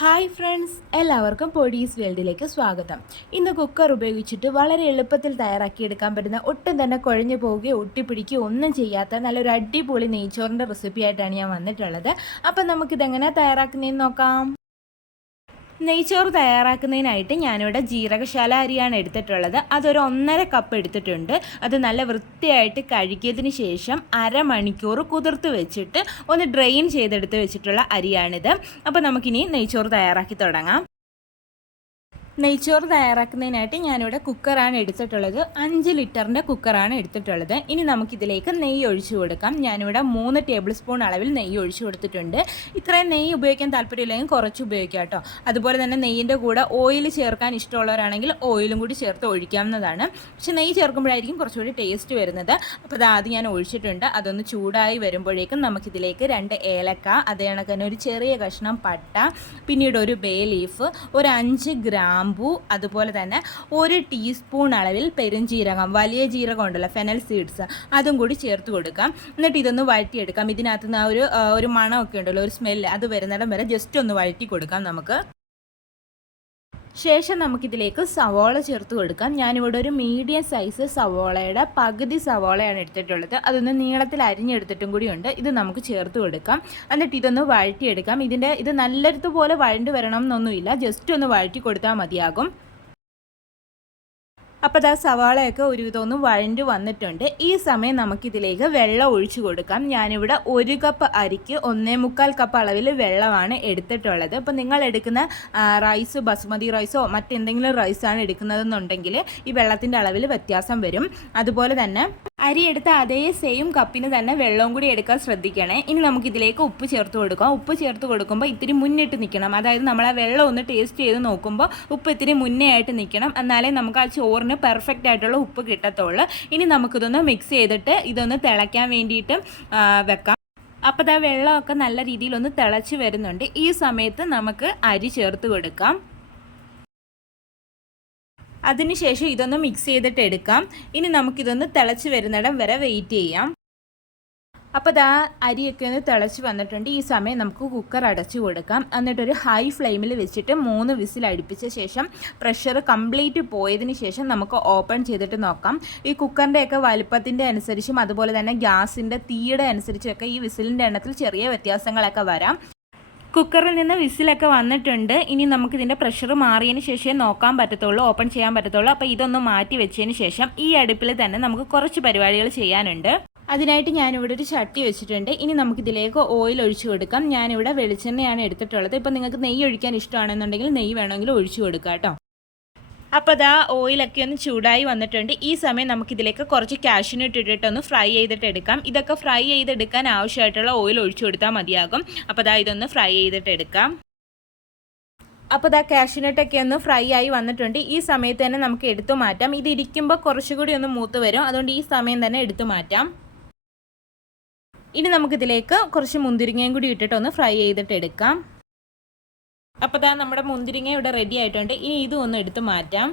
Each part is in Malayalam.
ഹായ് ഫ്രണ്ട്സ് എല്ലാവർക്കും പൊടീസ് വേൾഡിലേക്ക് സ്വാഗതം. ഇന്ന് കുക്കർ ഉപയോഗിച്ചിട്ട് വളരെ എളുപ്പത്തിൽ തയ്യാറാക്കിയെടുക്കാൻ പറ്റുന്ന ഒട്ടും തന്നെ കുഴഞ്ഞു പോവുകയോ ഒട്ടിപ്പിടിക്കുകയോ ഒന്നും ചെയ്യാത്ത നല്ലൊരു അടിപൊളി നെയ്ച്ചോറിന്റെ റെസിപ്പി ആയിട്ടാണ് ഞാൻ വന്നിട്ടുള്ളത്. അപ്പം നമുക്കിതെങ്ങനെ തയ്യാറാക്കുന്നതെന്ന് നോക്കാം. നെയ്ച്ചോറ് തയ്യാറാക്കുന്നതിനായിട്ട് ഞാനിവിടെ ജീരകശാല അരിയാണ് എടുത്തിട്ടുള്ളത്. അതൊരു ഒന്നര കപ്പ് എടുത്തിട്ടുണ്ട്. അത് നല്ല വൃത്തിയായിട്ട് കഴുകിയതിന് ശേഷം അരമണിക്കൂർ കുതിർത്ത് വെച്ചിട്ട് ഒന്ന് ഡ്രെയിൻ ചെയ്തെടുത്ത് വെച്ചിട്ടുള്ള അരിയാണിത്. അപ്പോൾ നമുക്കിനി നെയ്ച്ചോറ് തയ്യാറാക്കി തുടങ്ങാം. നെയ്ച്ചോറ് തയ്യാറാക്കുന്നതിനായിട്ട് ഞാനിവിടെ കുക്കറാണ് എടുത്തിട്ടുള്ളത്. അഞ്ച് ലിറ്ററിന്റെ കുക്കറാണ് എടുത്തിട്ടുള്ളത്. ഇനി നമുക്കിതിലേക്ക് നെയ്യ് ഒഴിച്ചു കൊടുക്കാം. ഞാനിവിടെ മൂന്ന് ടേബിൾ സ്പൂൺ അളവിൽ നെയ്യ് ഒഴിച്ചു കൊടുത്തിട്ടുണ്ട്. ഇത്രയും നെയ്യ് ഉപയോഗിക്കാൻ താല്പര്യമില്ലെങ്കിൽ കുറച്ച് ഉപയോഗിക്കാം കേട്ടോ. അതുപോലെ തന്നെ നെയ്യിന്റെ കൂടെ ഓയിൽ ചേർക്കാൻ ഇഷ്ടമുള്ളവരാണെങ്കിൽ ഓയിലും കൂടി ചേർത്ത് ഒഴിക്കാവുന്നതാണ്. പക്ഷേ നെയ്യ് ചേർക്കുമ്പോഴായിരിക്കും കുറച്ചുകൂടി ടേസ്റ്റ് വരുന്നത്. അപ്പോൾ അത് ആദ്യം ഞാൻ ഒഴിച്ചിട്ടുണ്ട്. അതൊന്ന് ചൂടായി വരുമ്പോഴേക്കും നമുക്കിതിലേക്ക് രണ്ട് ഏലക്ക അതേ കണക്ക് തന്നെ ഒരു ചെറിയ കഷ്ണം പട്ട പിന്നീട് ഒരു ബേ ലീഫ് ഒരു അഞ്ച് ഗ്രാം ഗ്രാമ്പൂ അതുപോലെ തന്നെ ഒരു ടീസ്പൂൺ അളവിൽ പെരുംജീരകം വലിയ ജീരകം ഉണ്ടല്ലോ ഫെനൽ സീഡ്സ് അതും കൂടി ചേർത്ത് കൊടുക്കാം. എന്നിട്ട് ഇതൊന്ന് വഴറ്റിയെടുക്കാം. ഇതിനകത്ത് നിന്ന് ആ ഒരു ഒരു മണമൊക്കെ ഉണ്ടല്ലോ ഒരു സ്മെല്ല് അത് വരുന്നിടം വരെ ജസ്റ്റ് ഒന്ന് വഴറ്റി കൊടുക്കാം നമുക്ക്. ശേഷം നമുക്കിതിലേക്ക് സവോള ചേർത്ത് കൊടുക്കാം. ഞാനിവിടെ ഒരു മീഡിയം സൈസ് സവോളയുടെ പകുതി സവോളയാണ് എടുത്തിട്ടുള്ളത്. അതൊന്ന് നീളത്തിൽ അരിഞ്ഞെടുത്തിട്ടും കൂടിയുണ്ട് ഇത് നമുക്ക് ചേർത്ത് കൊടുക്കാം. എന്നിട്ട് ഇതൊന്ന് വഴറ്റിയെടുക്കാം. ഇതിന്റെ ഇത് നല്ലതുപോലെ വഴണ്ട് വരണം എന്നൊന്നുമില്ല ജസ്റ്റ് ഒന്ന് വഴറ്റി കൊടുത്താൽ മതിയാകും. അപ്പോൾ ദാ സവാളയൊക്കെ ഒരുവിധം ഒന്ന് വഴണ്ട് വന്നിട്ടുണ്ട്. ഈ സമയം നമുക്കിതിലേക്ക് വെള്ളം ഒഴിച്ചു കൊടുക്കാം. ഞാനിവിടെ ഒരു കപ്പ് അരിക്ക് ഒന്നേ മുക്കാൽ കപ്പ് അളവിൽ വെള്ളമാണ് എടുത്തിട്ടുള്ളത്. അപ്പോൾ നിങ്ങൾ എടുക്കുന്ന റൈസ് ബസുമതി റൈസോ മറ്റെന്തെങ്കിലും റൈസാണ് എടുക്കുന്നതെന്നുണ്ടെങ്കിൽ ഈ വെള്ളത്തിന്റെ അളവിൽ വ്യത്യാസം വരും. അതുപോലെ തന്നെ അരി എടുത്ത അതേ സെയിം കപ്പിന് തന്നെ വെള്ളവും കൂടി എടുക്കാൻ ശ്രദ്ധിക്കണേ. ഇനി നമുക്കിതിലേക്ക് ഉപ്പ് ചേർത്ത് കൊടുക്കാം. ഉപ്പ് ചേർത്ത് കൊടുക്കുമ്പോൾ ഇത്തിരി മുന്നിട്ട് നിൽക്കണം അതായത് നമ്മൾ ആ വെള്ളം ഒന്ന് ടേസ്റ്റ് ചെയ്ത് നോക്കുമ്പോൾ ഉപ്പ് ഇത്തിരി മുന്നേ ആയിട്ട് നിൽക്കണം എന്നാലേ നമുക്ക് ആ ചോറിന് പെർഫെക്റ്റ് ആയിട്ടുള്ള ഉപ്പ് കിട്ടത്തുള്ളൂ. ഇനി നമുക്കിതൊന്ന് മിക്സ് ചെയ്തിട്ട് ഇതൊന്ന് തിളയ്ക്കാൻ വേണ്ടിയിട്ട് വെക്കാം. അപ്പോൾ ആ വെള്ളമൊക്കെ നല്ല രീതിയിലൊന്ന് തിളച്ച് വരുന്നുണ്ട്. ഈ സമയത്ത് നമുക്ക് അരി ചേർത്ത് കൊടുക്കാം. അതിനുശേഷം ഇതൊന്ന് മിക്സ് ചെയ്തിട്ട് എടുക്കാം. ഇനി നമുക്കിതൊന്ന് തിളച്ച് വരുന്നിടം വരെ വെയിറ്റ് ചെയ്യാം. അപ്പോൾ ഇതാ അരിയൊക്കെ ഒന്ന് തിളച്ച് വന്നിട്ടുണ്ട്. ഈ സമയം നമുക്ക് കുക്കർ അടച്ചു കൊടുക്കാം. എന്നിട്ടൊരു ഹൈ ഫ്ലെയിമിൽ വെച്ചിട്ട് മൂന്ന് വിസിൽ അടുപ്പിച്ച ശേഷം പ്രഷർ കംപ്ലീറ്റ് പോയതിന് ശേഷം നമുക്ക് ഓപ്പൺ ചെയ്തിട്ട് നോക്കാം. ഈ കുക്കറിന്റെയൊക്കെ വലുപ്പത്തിന്റെ അനുസരിച്ചും അതുപോലെ തന്നെ ഗ്യാസിന്റെ തീയുടെ അനുസരിച്ചൊക്കെ ഈ വിസിലിന്റെ എണ്ണത്തിൽ ചെറിയ വ്യത്യാസങ്ങളൊക്കെ വരാം. കുക്കറിൽ നിന്ന് വിസിലൊക്കെ വന്നിട്ടുണ്ട്. ഇനി നമുക്ക് ഇതിന്റെ പ്രഷർ മാറിയതിന് ശേഷമേ നോക്കാൻ പറ്റത്തുള്ളൂ ഓപ്പൺ ചെയ്യാൻ പറ്റത്തുള്ളൂ. അപ്പോൾ ഇതൊന്ന് മാറ്റി വെച്ചതിന് ശേഷം ഈ അടുപ്പിൽ തന്നെ നമുക്ക് കുറച്ച് പരിപാടികൾ ചെയ്യാനുണ്ട്. അതിനായിട്ട് ഞാനിവിടെ ഒരു ചട്ടി വെച്ചിട്ടുണ്ട്. ഇനി നമുക്കിതിലേക്ക് ഓയിൽ ഒഴിച്ചു കൊടുക്കാം. ഞാനിവിടെ വെളിച്ചെണ്ണയാണ് എടുത്തിട്ടുള്ളത്. ഇപ്പം നിങ്ങൾക്ക് നെയ്യ് ഒഴിക്കാൻ ഇഷ്ടമാണെന്നുണ്ടെങ്കിൽ നെയ്യ് വേണമെങ്കിൽ ഒഴിച്ചു കൊടുക്കാം കേട്ടോ. അപ്പോൾ അതാ ഓയിലൊക്കെ ഒന്ന് ചൂടായി വന്നിട്ടുണ്ട്. ഈ സമയം നമുക്കിതിലേക്ക് കുറച്ച് കാഷ്യൂ ഇട്ടിട്ട് ഒന്ന് ഫ്രൈ ചെയ്തിട്ട് എടുക്കാം. ഇതൊക്കെ ഫ്രൈ ചെയ്തെടുക്കാൻ ആവശ്യമായിട്ടുള്ള ഓയിൽ ഒഴിച്ചു കൊടുത്താൽ മതിയാകും. അപ്പോൾ അതാ ഇതൊന്ന് ഫ്രൈ ചെയ്തിട്ട് എടുക്കാം. അപ്പോൾ ഇതാ കാഷ്യൂനട്ടൊക്കെ ഒന്ന് ഫ്രൈ ആയി വന്നിട്ടുണ്ട്. ഈ സമയത്ത് തന്നെ നമുക്ക് എടുത്തു മാറ്റാം. ഇത് ഇരിക്കുമ്പോൾ കുറച്ചുകൂടി ഒന്ന് മൂത്ത് വരും. അതുകൊണ്ട് ഈ സമയം തന്നെ എടുത്തു മാറ്റാം. ഇനി നമുക്കിതിലേക്ക് കുറച്ച് മുന്തിരിങ്ങയും കൂടി ഇട്ടിട്ട് ഒന്ന് ഫ്രൈ ചെയ്തിട്ട് എടുക്കാം. അപ്പോൾ ദാ നമ്മുടെ മുന്തിരിങ്ങ ഇവിടെ റെഡി ആയിട്ടുണ്ട്. ഇനി ഇതും ഒന്ന് എടുത്ത് മാറ്റാം.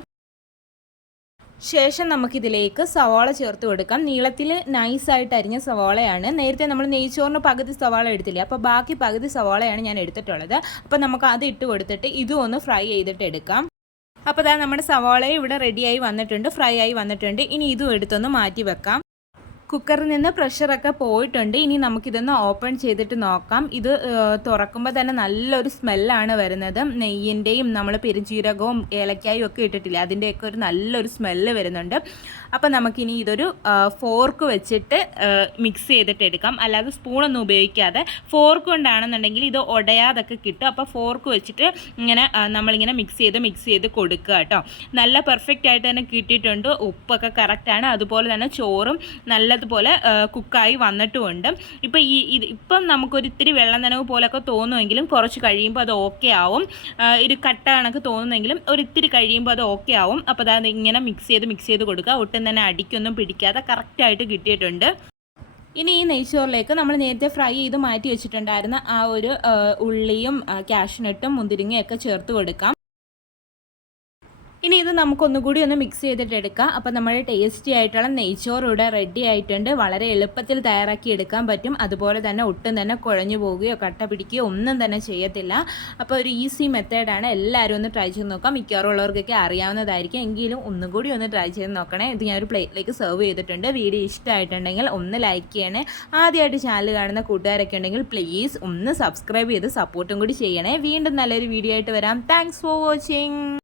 ശേഷം നമുക്കിതിലേക്ക് സവാള ചേർത്ത് കൊടുക്കാം. നീളത്തിൽ നൈസായിട്ട് അരിഞ്ഞ സവാളയാണ്. നേരത്തെ നമ്മൾ നെയ്ച്ചോറിന് പകുതി സവാള എടുത്തില്ല? അപ്പോൾ ബാക്കി പകുതി സവാളയാണ് ഞാൻ എടുത്തിട്ടുള്ളത്. അപ്പോൾ നമുക്ക് അത് ഇട്ട് കൊടുത്തിട്ട് ഇതും ഒന്ന് ഫ്രൈ ചെയ്തിട്ട് എടുക്കാം. അപ്പോൾ ഇതാ നമ്മുടെ സവാളയും ഇവിടെ റെഡിയായി വന്നിട്ടുണ്ട് ഫ്രൈ ആയി വന്നിട്ടുണ്ട്. ഇനി ഇതും എടുത്തൊന്ന് മാറ്റി വെക്കാം. കുക്കറിൽ നിന്ന് പ്രഷറൊക്കെ പോയിട്ടുണ്ട്. ഇനി നമുക്കിതൊന്ന് ഓപ്പൺ ചെയ്തിട്ട് നോക്കാം. ഇത് തുറക്കുമ്പോൾ തന്നെ നല്ലൊരു സ്മെല്ലാണ് വരുന്നത്. നെയ്യിന്റെയും നമ്മൾ പെരുംജീരകവും ഏലക്കായും ഒക്കെ ഇട്ടിട്ടില്ല അതിന്റെയൊക്കെ ഒരു നല്ലൊരു സ്മെല്ല് വരുന്നുണ്ട്. അപ്പോൾ നമുക്കിനി ഇതൊരു ഫോർക്ക് വെച്ചിട്ട് മിക്സ് ചെയ്തിട്ട് എടുക്കാം. അല്ലാതെ സ്പൂണൊന്നും ഉപയോഗിക്കാതെ. ഫോർക്ക് കൊണ്ടാണെന്നുണ്ടെങ്കിൽ ഇത് ഉടയാതൊക്കെ കിട്ടും. അപ്പോൾ ഫോർക്ക് വെച്ചിട്ട് ഇങ്ങനെ നമ്മളിങ്ങനെ മിക്സ് ചെയ്ത് മിക്സ് ചെയ്ത് കൊടുക്കുക കേട്ടോ. നല്ല പെർഫെക്റ്റ് ആയിട്ട് തന്നെ കിട്ടിയിട്ടുണ്ട്. ഉപ്പൊക്കെ കറക്റ്റാണ് അതുപോലെ തന്നെ ചോറും നല്ലതുപോലെ കുക്കായി വന്നിട്ടുമുണ്ട്. ഇപ്പോൾ ഈ ഇത് ഇപ്പം നമുക്കൊരു ഇത്തിരി വെള്ളം നനവ് പോലൊക്കെ തോന്നുമെങ്കിലും കുറച്ച് കഴിയുമ്പോൾ അത് ഓക്കെ ആവും. ഒരു കട്ട കണക്ക് തോന്നുന്നെങ്കിലും ഒരു ഇത്തിരി കഴിയുമ്പോൾ അത് ഓക്കെ ആവും. അപ്പോൾ അതായത് ഇങ്ങനെ മിക്സ് ചെയ്ത് മിക്സ് ചെയ്ത് കൊടുക്കുക. ഒട്ടും തന്നെ അടിക്കൊന്നും പിടിക്കാതെ കറക്റ്റായിട്ട് കിട്ടിയിട്ടുണ്ട്. ഇനി ഈ നെയ്ച്ചോറിലേക്ക് നമ്മൾ നേരത്തെ ഫ്രൈ ചെയ്ത് മാറ്റി വെച്ചിട്ടുണ്ടായിരുന്ന ആ ഒരു ഉള്ളിയും കാഷ്നട്ടും മുന്തിരിങ്ങയൊക്കെ ചേർത്ത് കൊടുക്കാം. ഇനി ഇത് നമുക്കൊന്നുകൂടി ഒന്ന് മിക്സ് ചെയ്തിട്ട് എടുക്കാം. അപ്പോൾ നമ്മുടെ ടേസ്റ്റി ആയിട്ടുള്ള നെയ്ച്ചോറ് ഇവിടെ റെഡി ആയിട്ടുണ്ട്. വളരെ എളുപ്പത്തിൽ തയ്യാറാക്കി എടുക്കാൻ പറ്റും. അതുപോലെ തന്നെ ഒട്ടും തന്നെ കുഴഞ്ഞു പോവുകയോ കട്ട പിടിക്കുകയോ ഒന്നും തന്നെ ചെയ്യത്തില്ല. അപ്പോൾ ഒരു ഈസി മെത്തേഡാണ് എല്ലാവരും ഒന്ന് ട്രൈ ചെയ്ത് നോക്കാം. മിക്കവാറും ഉള്ളവർക്കൊക്കെ അറിയാവുന്നതായിരിക്കും. എങ്കിലും ഒന്നും കൂടി ഒന്ന് ട്രൈ ചെയ്ത് നോക്കണേ. ഇത് ഞാൻ ഞാനൊരു പ്ലേറ്റിലേക്ക് സെർവ് ചെയ്തിട്ടുണ്ട്. വീഡിയോ ഇഷ്ടമായിട്ടുണ്ടെങ്കിൽ ഒന്ന് ലൈക്ക് ചെയ്യണേ. ആദ്യമായിട്ട് ചാനൽ കാണുന്ന കൂട്ടുകാരൊക്കെ ഉണ്ടെങ്കിൽ പ്ലീസ് ഒന്ന് സബ്സ്ക്രൈബ് ചെയ്ത് സപ്പോർട്ടും കൂടി ചെയ്യണേ. വീണ്ടും നല്ലൊരു വീഡിയോ ആയിട്ട് വരാം. Thanks for watching